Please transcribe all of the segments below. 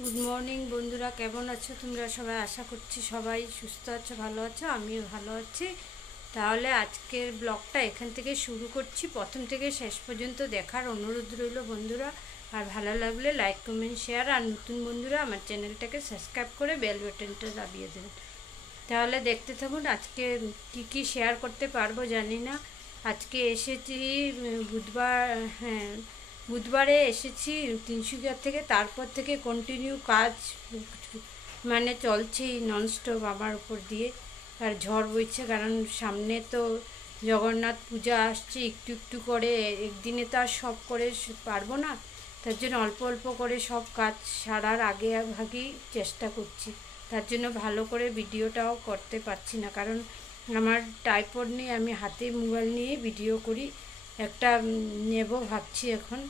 Good morning বন্ধুরা, কেমন আছো তোমরা সবাই? আশা করছি সবাই সুস্থ আছো, ভালো আছো। আমিও ভালো আছি। তাহলে আজকের ব্লগটা এখান থেকে শুরু করছি। প্রথম থেকে শেষ পর্যন্ত দেখার অনুরোধ রইল বন্ধুরা। আর ভালো লাগলে লাইক, কমেন্ট, শেয়ার, আর নতুন বন্ধুরা আমার চ্যানেলটাকে সাবস্ক্রাইব করে বেল বাটনটা দাবিয়ে দেবেন। তাহলে দেখতে থাকুন আজকে কি শেয়ার করতে পারবো জানি না। আজকে এসেছি বুধবার, হ্যাঁ বুধবারে এসেছি তিনসুকিয়া থেকে। তারপর থেকে কন্টিনিউ কাজ মানে চলছেই ননস্টপ আমার উপর দিয়ে। আর ঝড় বইছে, কারণ সামনে তো জগন্নাথ পূজা আসছে। একটু একটু করে, একদিনে তো আর সব করে পারবো না। তার জন্য অল্প অল্প করে সব কাজ সারার আগে ভাগেই চেষ্টা করছি। তার জন্য ভালো করে ভিডিওটাও করতে পারছি না, কারণ আমার ট্রাইপড নেই। আমি হাতে মোবাইল নিয়ে ভিডিও করি। একটা নেব ভাবছি এখন।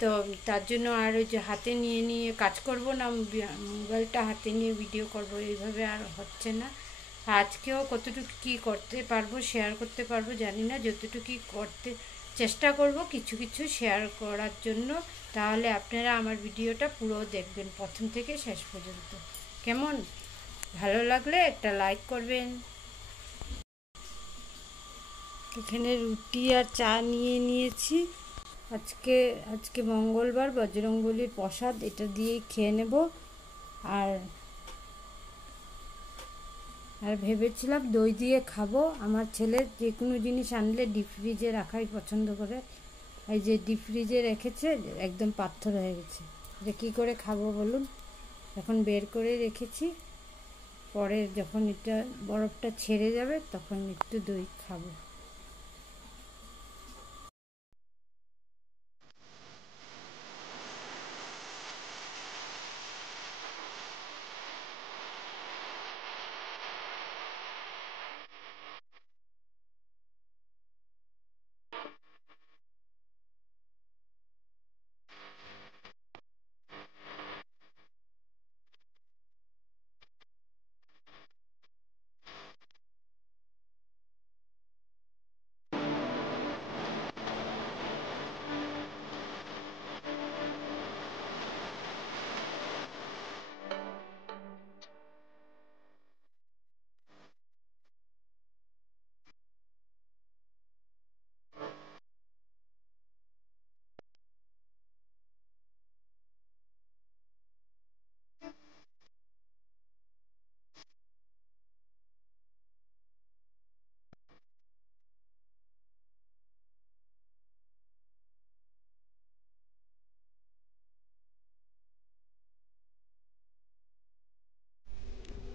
তো তার জন্য আর ওই যে হাতে নিয়ে নিয়ে কাজ করব না, মোবাইলটা হাতে নিয়ে ভিডিও করব, এইভাবে আর হচ্ছে না। আজকেও কতটুকু কী করতে পারবো, শেয়ার করতে পারবো জানি না। যতটুকু করতে চেষ্টা করব কিছু কিছু শেয়ার করার জন্য। তাহলে আপনারা আমার ভিডিওটা পুরো দেখবেন প্রথম থেকে শেষ পর্যন্ত। কেমন? ভালো লাগলে একটা লাইক করবেন। এখানে রুটি আর চা নিয়ে নিয়েছি। আজকে আজকে মঙ্গলবার, বজরংবলীর প্রসাদ, এটা দিয়েই খেয়ে নেব। আর আর ভেবেছিলাম দই দিয়ে খাবো। আমার ছেলে যে কোনো জিনিস আনলে ডিপ ফ্রিজে রাখাই পছন্দ করে। এই যে ডিপ ফ্রিজে রেখেছে, একদম পাথর হয়ে গেছে। এটা কী করে খাবো বলুন? এখন বের করে রেখেছি, পরে যখন এটা বরফটা ছেড়ে যাবে তখন একটু দই খাবো।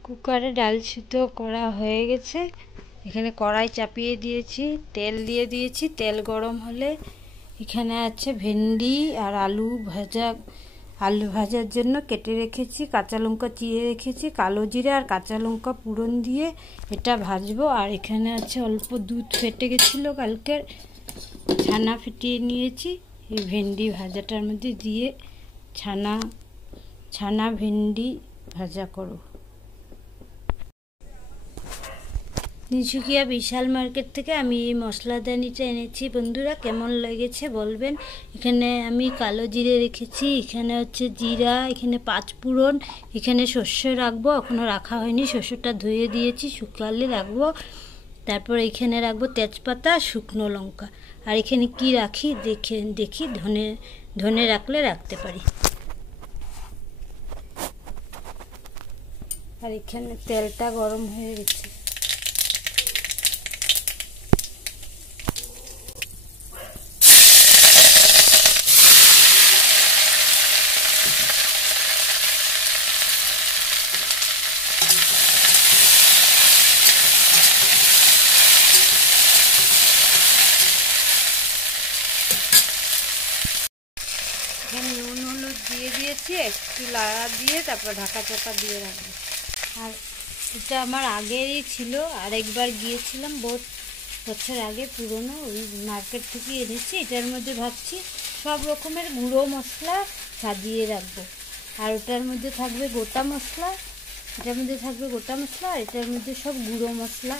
কুকারে ডাল সিদ্ধ করা হয়ে গেছে। এখানে কড়াই চাপিয়ে দিয়েছি, তেল দিয়ে দিয়েছি। তেল গরম হলে এখানে আছে ভেন্ডি আর আলু ভাজা। আলু ভাজার জন্য কেটে রেখেছি, কাঁচা লঙ্কা চিড়ে রেখেছি, কালো জিরে আর কাঁচা লঙ্কা ফোড়ন দিয়ে এটা ভাজবো। আর এখানে আছে অল্প দুধ ফেটে গেছিলো কালকের, ছানা ফেটিয়ে নিয়েছি। এই ভেন্ডি ভাজাটার মধ্যে দিয়ে ছানা ভেন্ডি ভাজা করো। তিনসুকিয়া বিশাল মার্কেট থেকে আমি এই মশলাদানিটা এনেছি বন্ধুরা। কেমন লেগেছে বলবেন। এখানে আমি কালো জিরে রেখেছি, এখানে হচ্ছে জিরা, এখানে পাঁচফোড়ন, এখানে শস্য রাখবো, এখনও রাখা হয়নি। শস্যটা ধুয়ে দিয়েছি, শুকালে রাখবো। তারপর এখানে রাখবো তেজপাতা, শুকনো লঙ্কা। আর এখানে কি রাখি দেখি ধনে রাখলে রাখতে পারি। আর এখানে তেলটা গরম হয়ে গেছে। এখানে নুন হলুদ দিয়ে দিয়েছি, একটু লাড়া দিয়ে তারপর ঢাকা চাপা দিয়ে রাখবো। আর এটা আমার আগেরই ছিল, আরেকবার গিয়েছিলাম বহুত বছর আগে, পুরনো, ওই মার্কেট থেকে এনেছি। এটার মধ্যে ভাবছি সব রকমের গুঁড়ো মশলা সাজিয়ে রাখবো। আর ওটার মধ্যে থাকবে গোটা মশলা, এটার মধ্যে থাকবে গোটা মশলা, আর এটার মধ্যে সব গুঁড়ো মশলা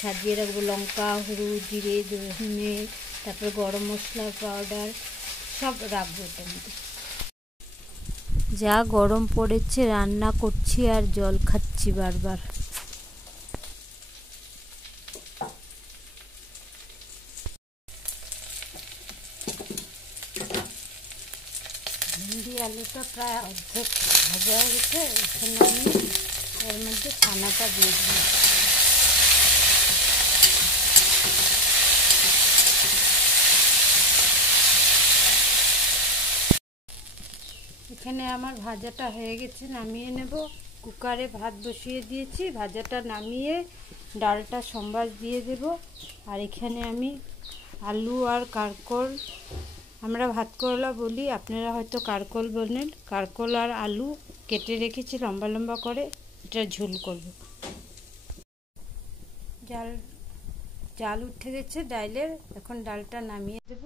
সাজিয়ে রাখবো। লঙ্কা, হলুদ, জিরে, ধনে, তারপর গরম মশলা পাউডার সব রাখবো এটার মধ্যে। যা গরম পড়েছে রান্না করছি আর জল খাচ্ছি বারবার। ভিন্ডি আলুটা প্রায় অর্ধেক ভাজা হয়ে গেছে, এখানে আমি এর মধ্যে ছানাটা দিয়ে দিই। এখানে আমার ভাজাটা হয়ে গেছে, নামিয়ে নেব। কুকারে ভাত বসিয়ে দিয়েছি, ভাজাটা নামিয়ে ডালটা সম্বাস দিয়ে দেব। আর এখানে আমি আলু আর কারকল, আমরা ভাত করলা বলি, আপনারা হয়তো কারকল বলেন, কারকল আর আলু কেটে রেখেছি লম্বা লম্বা করে, এটা ঝোল করব। জাল উঠে গেছে ডালের, এখন ডালটা নামিয়ে দেব।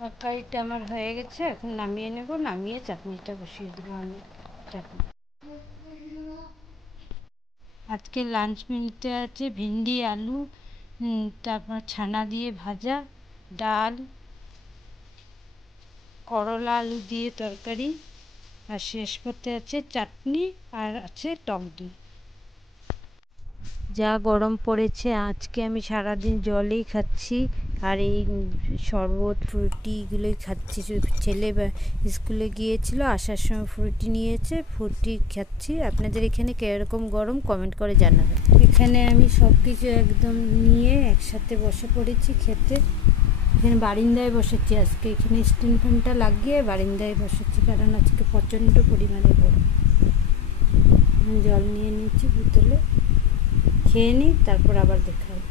তরকারিটা আমার হয়ে গেছে, এখন নামিয়ে নেব। নামিয়ে চাটনিটা বসিয়ে দেবো আমি। চাটনি আজকে লাঞ্চ মেনুতে আছে ভিন্ডি আলু, তারপর ছানা দিয়ে ভাজা, ডাল, করলা আলু দিয়ে তরকারি, আর শেষ করতে আছে চাটনি, আর আছে টক দই। যা গরম পড়েছে, আজকে আমি সারাদিন জলই খাচ্ছি আর এই শরবত ফ্রুটি এগুলোই খাচ্ছি। ছেলে স্কুলে গিয়েছিল, আসার সময় ফ্রুটি নিয়েছে, ফ্রুটি খাচ্ছি। আপনাদের এখানে কীরকম গরম কমেন্ট করে জানাবেন। এখানে আমি সব কিছু একদম নিয়ে একসাথে বসে পড়েছি খেতে। এখানে বারিন্দায় বসেছি আজকে, এখানে স্ট্যান্ড ফ্যানটা লাগিয়ে বারিন্দায় বসেছি, কারণ আজকে প্রচণ্ড পরিমাণে গরম। জল নিয়ে নিয়েছি বোতলে, খেয়ে নিই, তারপর আবার দেখা হবে।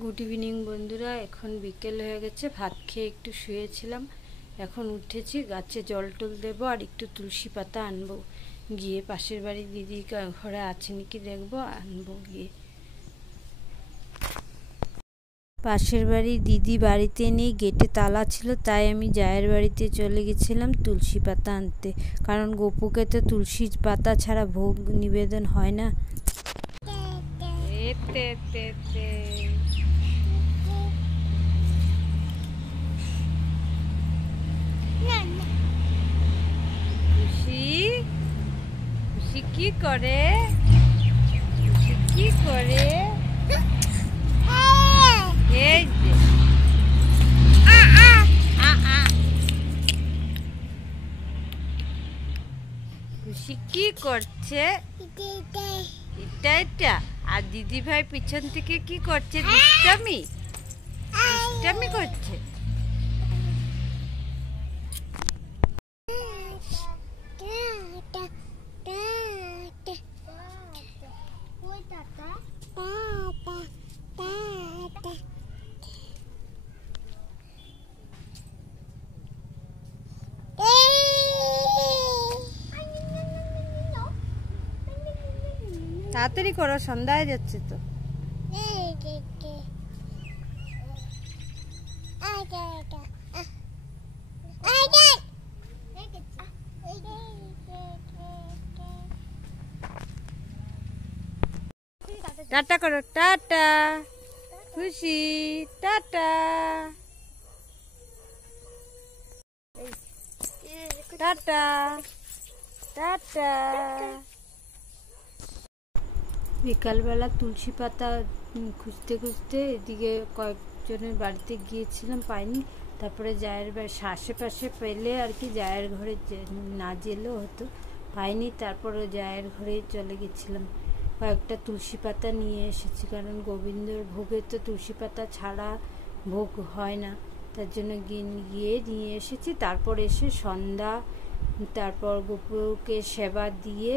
গুড ইভিনিং বন্ধুরা, এখন বিকেল হয়ে গেছে, ভাত খেয়ে একটু শুয়েছিলাম, এখন উঠেছি, গাছে জল টল দেবো আর একটু তুলসী পাতা আনবো গিয়ে। পাশের বাড়ির দিদি ঘরে আছে নাকি দেখবো, আনবো গিয়ে। পাশের বাড়ির দিদি বাড়িতে নেই, গেটে তালা ছিল, তাই আমি জায়ের বাড়িতে চলে গেছিলাম তুলসী পাতা আনতে, কারণ গোপুকে তো তুলসী পাতা ছাড়া ভোগ নিবেদন হয় না। খুশি খুশি কি করে, খুশি কি করে, খুশি কি করছে, এটা এটা, আর দিদি ভাই পিছন থেকে কি করছে, দুষ্টামি দুষ্টামি করছে। তাড়াতাড়ি করো, সন্ধ্যা হয়ে যাচ্ছে তো। টাটা করো, টাটা খুশি, টাটা টাটা টাটা। বিকালবেলা তুলসী পাতা খুঁজতে খুঁজতে এদিকে কয়েকজনের বাড়িতে গিয়েছিলাম, পাইনি। তারপরে জায়ের আশেপাশে পেলে আর কি, জায়ের ঘরে না যেলেও হতো, পাইনি। তারপরে জায়ের ঘরে চলে গেছিলাম, কয়েকটা তুলসী পাতা নিয়ে এসেছি, কারণ গোবিন্দর ভোগে তো তুলসী পাতা ছাড়া ভোগ হয় না, তার জন্য গিয়ে নিয়ে এসেছি। তারপর এসে সন্ধ্যা, তারপর গোপুকে সেবা দিয়ে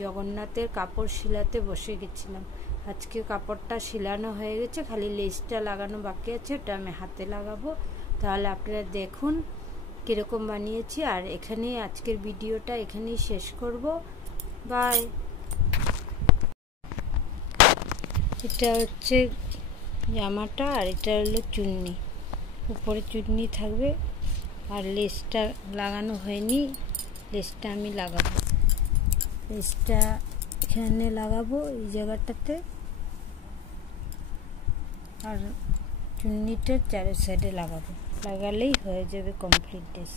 জগন্নাথের কাপড় শিলাতে বসে গেছিলাম, আজকে কাপড়টা সিলানো হয়ে গেছে, খালি লেসটা লাগানো বাকি আছে, ওটা আমি হাতে লাগাবো। তাহলে আপনারা দেখুন কীরকম বানিয়েছি। আর এখানে আজকের ভিডিওটা এখানেই শেষ করব। বাই। এটা হচ্ছে জামাটা আর এটা হলো চুন্নি, উপরে চুন্নি থাকবে। আর লেসটা লাগানো হয়নি, লেসটা আমি লাগাবো। লেসটা এখানে লাগাবো এই জায়গাটাতে, আর চুন্নিটা চারের সাইডে লাগাবো। লাগালেই হয়ে যাবে কমপ্লিট ড্রেস।